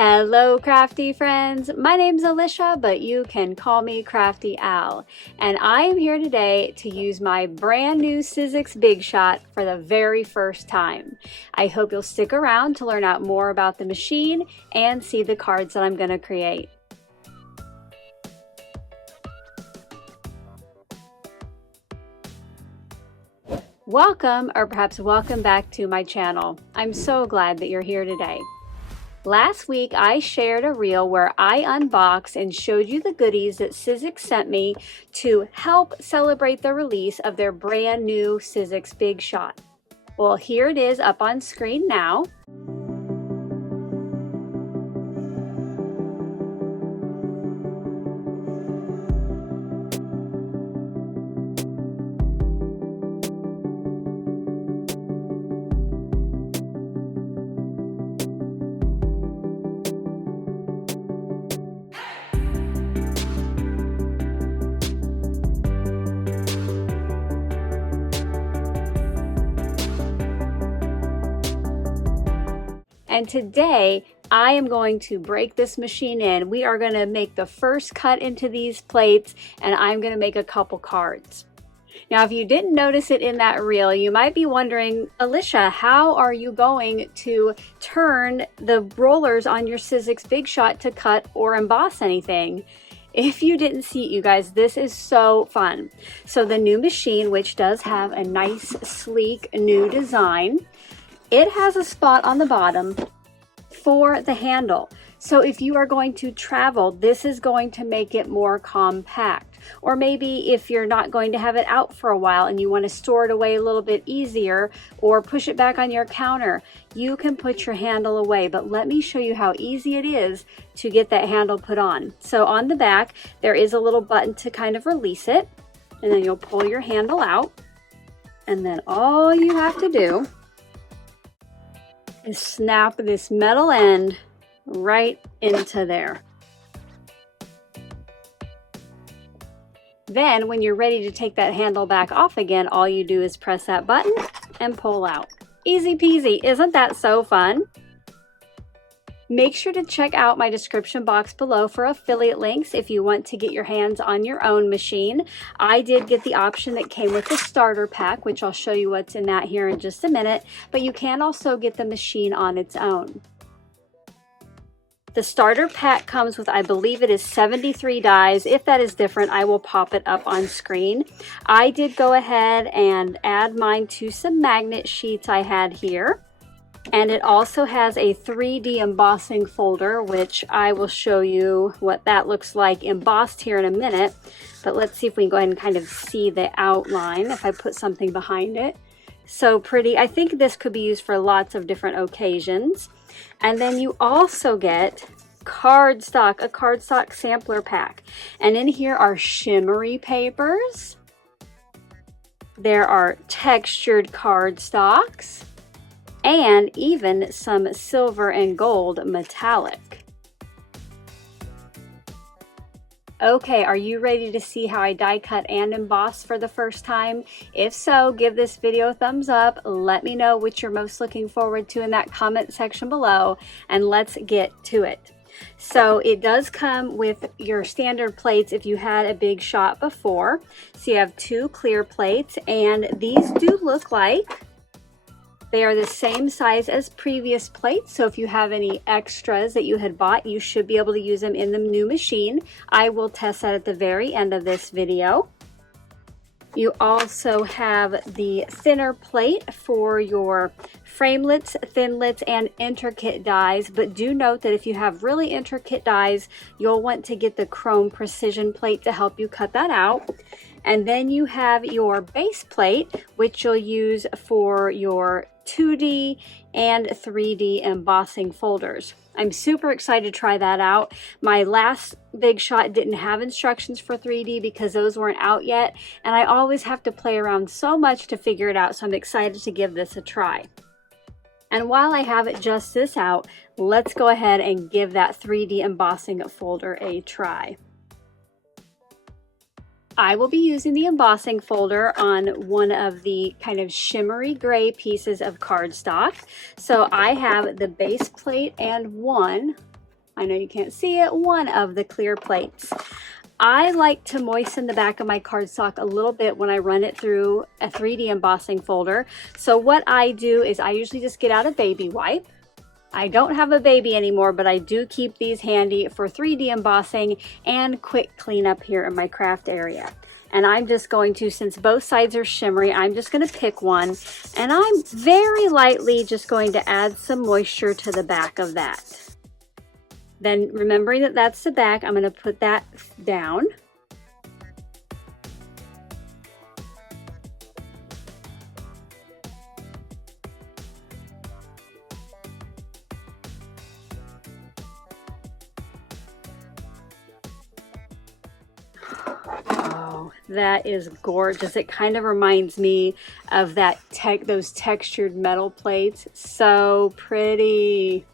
Hello crafty friends, my name's Alicia, but you can call me Crafty Al, and I am here today to use my brand new Sizzix Big Shot for the very first time. I hope you'll stick around to learn out more about the machine and see the cards that I'm going to create. Welcome, or perhaps welcome back to my channel. I'm so glad that you're here today. Last week, I shared a reel where I unboxed and showed you the goodies that Sizzix sent me to help celebrate the release of their brand new Sizzix Big Shot. Well, here it is up on screen now. And today I am going to break this machine in. We are going to make the first cut into these plates, and I'm going to make a couple cards. Now, if you didn't notice it in that reel, you might be wondering, Alicia, how are you going to turn the rollers on your Sizzix Big Shot to cut or emboss anything? If you didn't see it, you guys, this is so fun. So the new machine, which does have a nice, sleek, new design, it has a spot on the bottom for the handle. So if you are going to travel, this is going to make it more compact. Or maybe if you're not going to have it out for a while and you want to store it away a little bit easier or push it back on your counter, you can put your handle away. But let me show you how easy it is to get that handle put on. So on the back, there is a little button to kind of release it. And then you'll pull your handle out. And then all you have to do is snap this metal end right into there. Then when you're ready to take that handle back off again, all you do is press that button and pull out. Easy peasy, isn't that so fun? Make sure to check out my description box below for affiliate links if you want to get your hands on your own machine. I did get the option that came with the starter pack, which I'll show you what's in that here in just a minute, but you can also get the machine on its own. The starter pack comes with, I believe it is 73 dies. If that is different, I will pop it up on screen. I did go ahead and add mine to some magnet sheets I had here. And it also has a 3D embossing folder, which I will show you what that looks like embossed here in a minute. But let's see if we can go ahead and kind of see the outline if I put something behind it. So pretty. I think this could be used for lots of different occasions. And then you also get cardstock, a cardstock sampler pack. And in here are shimmery papers. There are textured cardstocks. And even some silver and gold metallic. Okay, are you ready to see how I die cut and emboss for the first time? If so, give this video a thumbs up. Let me know what you're most looking forward to in that comment section below, and let's get to it. So it does come with your standard plates if you had a Big Shot before. So you have two clear plates, and these do look like they are the same size as previous plates, so if you have any extras that you had bought, you should be able to use them in the new machine. I will test that at the very end of this video. You also have the thinner plate for your framelits, thinlits, and intricate dies, but do note that if you have really intricate dies, you'll want to get the chrome precision plate to help you cut that out. And then you have your base plate, which you'll use for your 2D and 3D embossing folders. I'm super excited to try that out. My last Big Shot didn't have instructions for 3D because those weren't out yet, and I always have to play around so much to figure it out, so I'm excited to give this a try. And while I have it just this out, let's go ahead and give that 3D embossing folder a try. I will be using the embossing folder on one of the kind of shimmery gray pieces of cardstock. So I have the base plate and one I know you can't see it, one of the clear plates. I like to moisten the back of my cardstock a little bit when I run it through a 3D embossing folder. So what I do is I usually just get out a baby wipe. I don't have a baby anymore, but I do keep these handy for 3D embossing and quick cleanup here in my craft area. And I'm just going to, since both sides are shimmery, I'm just going to pick one, and I'm very lightly just going to add some moisture to the back of that. Then, remembering that that's the back, I'm going to put that down. Oh, that is gorgeous. It kind of reminds me of those textured metal plates. So pretty.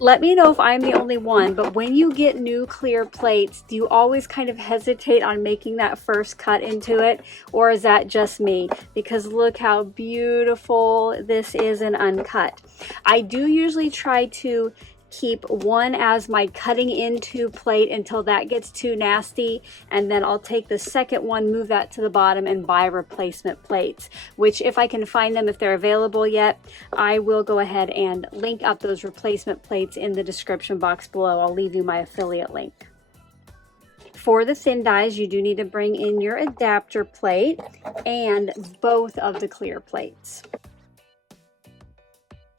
Let me know if I'm the only one, but when you get new clear plates, do you always kind of hesitate on making that first cut into it? Or is that just me? Because look how beautiful this is in uncut. I do usually try to keep one as my cutting into plate until that gets too nasty, and then I'll take the second one, move that to the bottom, and buy replacement plates, which if I can find them, if they're available yet, I will go ahead and link up those replacement plates in the description box below. I'll leave you my affiliate link. For the thin dies, you do need to bring in your adapter plate and both of the clear plates.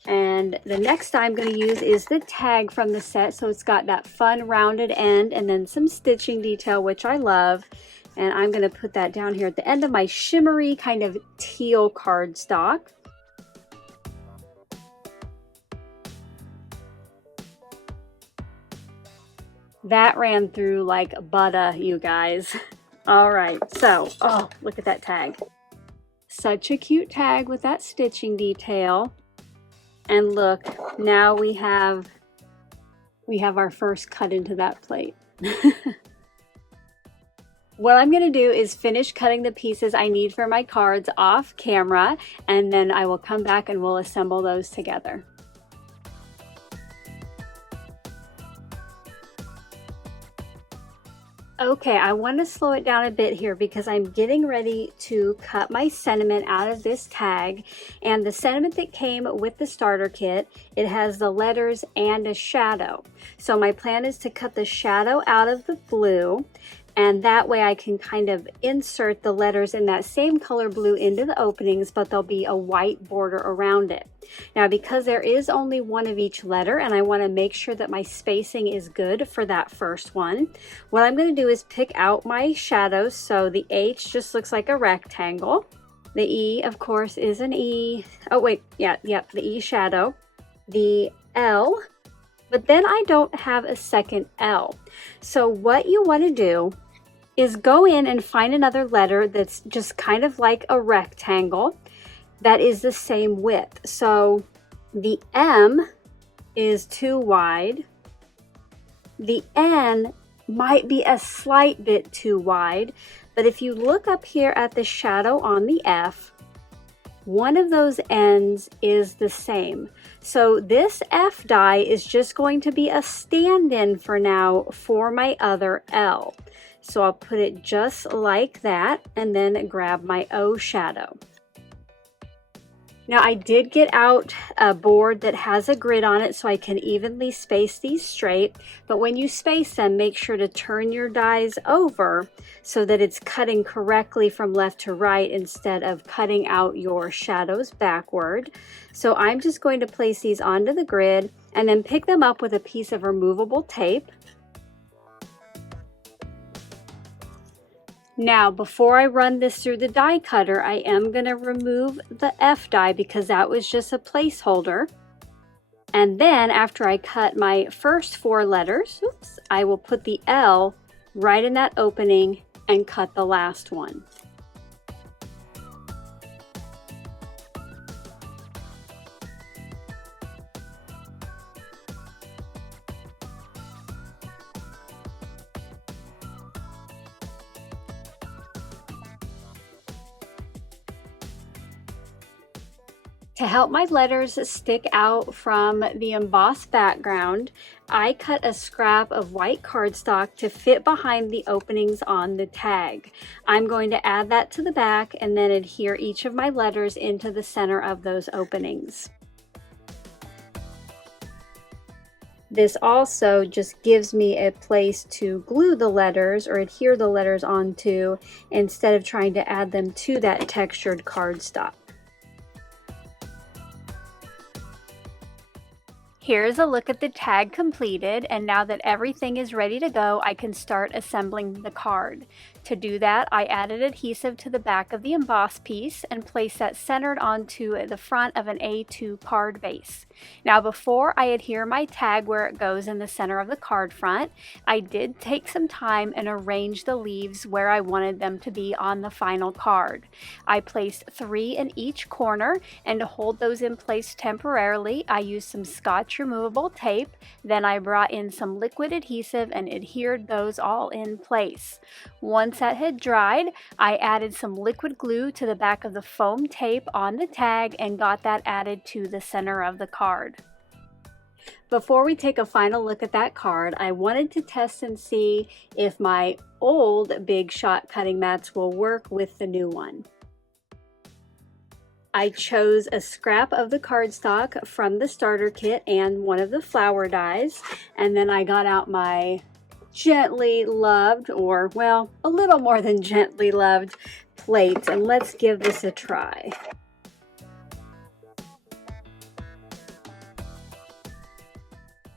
And the next I'm going to use is the tag from the set. So it's got that fun rounded end and then some stitching detail, which I love. And I'm going to put that down here at the end of my shimmery kind of teal cardstock. That ran through like butter, you guys. All right, so, oh, look at that tag. Such a cute tag with that stitching detail. And look, now we have our first cut into that plate. What I'm going to do is finish cutting the pieces I need for my cards off camera, and then I will come back and we'll assemble those together. Okay, I want to slow it down a bit here because I'm getting ready to cut my sentiment out of this tag. And the sentiment that came with the starter kit, it has the letters and a shadow. So my plan is to cut the shadow out of the blue, and that way I can kind of insert the letters in that same color blue into the openings, but there'll be a white border around it. Now, because there is only one of each letter, and I want to make sure that my spacing is good for that first one, what I'm going to do is pick out my shadows. So the H just looks like a rectangle. The E, of course, is an E. Oh, wait, the E shadow. The L, but then I don't have a second L. So what you want to do is go in and find another letter that's just kind of like a rectangle that is the same width. So the M is too wide. The N might be a slight bit too wide, but if you look up here at the shadow on the F, one of those ends is the same. So this F die is just going to be a stand-in for now for my other L. So I'll put it just like that and then grab my O shadow. Now I did get out a board that has a grid on it so I can evenly space these straight, but when you space them, make sure to turn your dies over so that it's cutting correctly from left to right instead of cutting out your shadows backward. So I'm just going to place these onto the grid and then pick them up with a piece of removable tape. Now, before I run this through the die cutter, I am going to remove the F die because that was just a placeholder. And then after I cut my first 4 letters, I will put the L right in that opening and cut the last one. To help my letters stick out from the embossed background, I cut a scrap of white cardstock to fit behind the openings on the tag. I'm going to add that to the back and then adhere each of my letters into the center of those openings. This also just gives me a place to glue the letters or adhere the letters onto instead of trying to add them to that textured cardstock. Here's a look at the tag completed, and now that everything is ready to go, I can start assembling the card. To do that, I added adhesive to the back of the embossed piece and placed that centered onto the front of an A2 card base. Now before I adhere my tag where it goes in the center of the card front, I did take some time and arrange the leaves where I wanted them to be on the final card. I placed 3 in each corner, and to hold those in place temporarily, I used some Scotch removable tape. Then I brought in some liquid adhesive and adhered those all in place. Once that had dried, I added some liquid glue to the back of the foam tape on the tag and got that added to the center of the card. Before we take a final look at that card, I wanted to test and see if my old Big Shot cutting mats will work with the new one. I chose a scrap of the cardstock from the starter kit and one of the flower dies, and then I got out my gently loved, or well, a little more than gently loved plates, and let's give this a try.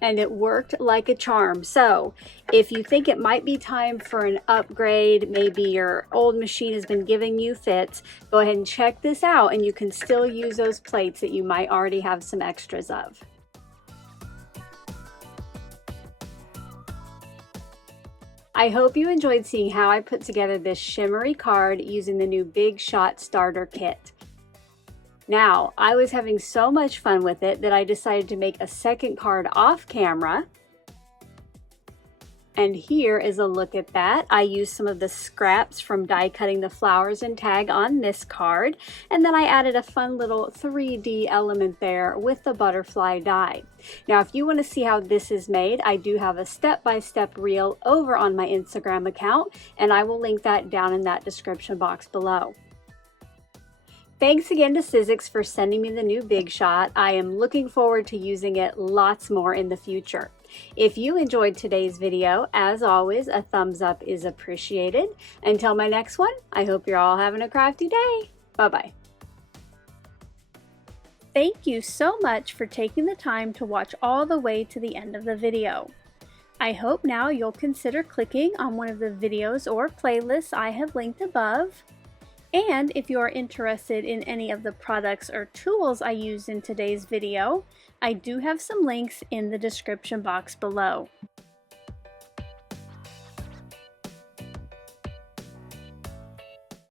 And it worked like a charm. So if you think it might be time for an upgrade, maybe your old machine has been giving you fits, go ahead and check this out and you can still use those plates that you might already have some extras of. I hope you enjoyed seeing how I put together this shimmery card using the new Big Shot starter kit. Now, I was having so much fun with it that I decided to make a second card off camera. And here is a look at that. I used some of the scraps from die cutting the flowers and tag on this card, and then I added a fun little 3D element there with the butterfly die. Now if you want to see how this is made, I do have a step-by-step reel over on my Instagram account, and I will link that down in that description box below. Thanks again to Sizzix for sending me the new Big Shot. I am looking forward to using it lots more in the future. If you enjoyed today's video, as always, a thumbs up is appreciated. Until my next one, I hope you're all having a crafty day. Bye-bye. Thank you so much for taking the time to watch all the way to the end of the video. I hope now you'll consider clicking on one of the videos or playlists I have linked above. And if you are interested in any of the products or tools I used in today's video, I do have some links in the description box below.